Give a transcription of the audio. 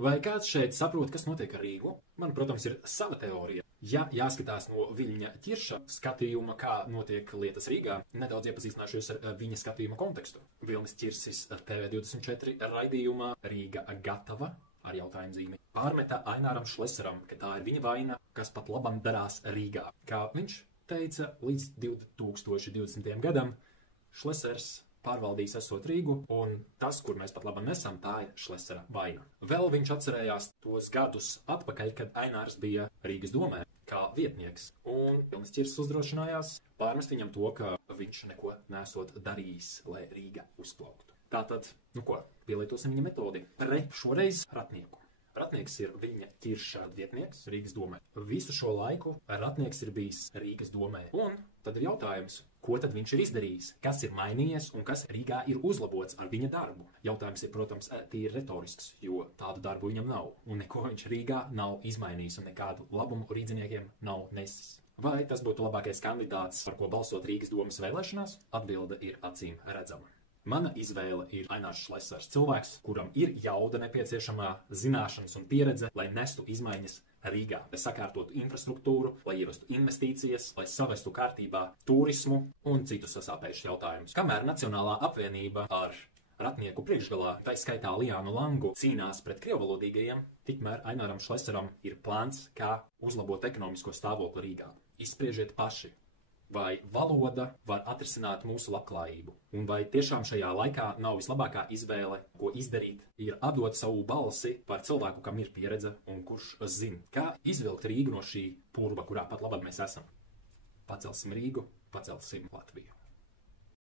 Vai kāds šeit saprot, kas notiek ar Rīgu? Man, protams, ir sava teorija. Ja jāskatās no Viļņa Ķirša skatījuma, kā notiek lietas Rīgā, nedaudz iepazīstināšos ar viņa skatījuma kontekstu. Vilnis Ķirsis TV24 raidījumā Rīga gatava ar jautājumu zīmi pārmeta Aināram Šlesaram, ka tā ir viņa vaina, kas pat labam darās Rīgā. Kā viņš teica, līdz 2020. gadam Šlesers pārvaldīs esot Rīgu, un tas, kur mēs pat labam esam, tā ir Šlesera vaina. Vēl viņš atcerējās tos gadus atpakaļ, kad Ainārs bija Rīgas domē kā vietnieks, un Vilnis Ķirsis uzdrošinājās pārmest viņam to, ka viņš neko nesot darījis, lai Rīga uzplauktu. Tātad, pielietosim viņa metodi pret šoreiz Ratnieku. Ratnieks ir Viļņa Ķirša vietnieks Rīgas domē. Visu šo laiku Ratnieks ir bijis Rīgas domē. Un tad ir jautājums, ko tad viņš ir izdarījis? Kas ir mainījies un kas Rīgā ir uzlabots ar viņa darbu? Jautājums ir, protams, tīri retorisks, jo tādu darbu viņam nav. Un neko viņš Rīgā nav izmainījis un nekādu labumu rīdziniekiem nav nesis. Vai tas būtu labākais kandidāts, par ko balsot Rīgas domas vēlēšanās? Atbilde ir acīm redzama. Mana izvēle ir Ainārs Šlesers, cilvēks, kuram ir jauda nepieciešamā zināšanas un pieredze, lai nestu izmaiņas Rīgā, lai sakārtotu infrastruktūru, lai ievestu investīcijas, lai savestu kārtībā turismu un citus sasāpējušus jautājumus. Kamēr Nacionālā apvienība ar Ratnieku priekšgalā, tā skaitā Liānu Langu, cīnās pret krievvalodīgajiem, tikmēr Aināram Šlesaram ir plāns, kā uzlabot ekonomisko stāvokli Rīgā. Izspriežiet paši. Vai valoda var atrisināt mūsu labklājību? Un vai tiešām šajā laikā nav vislabākā izvēle, ko izdarīt, ir atdot savu balsi par cilvēku, kam ir pieredze un kurš zina, kā izvilkt Rīgu no šī purva, kurā pat labāk mēs esam? Pacelsim Rīgu, pacelsim Latviju.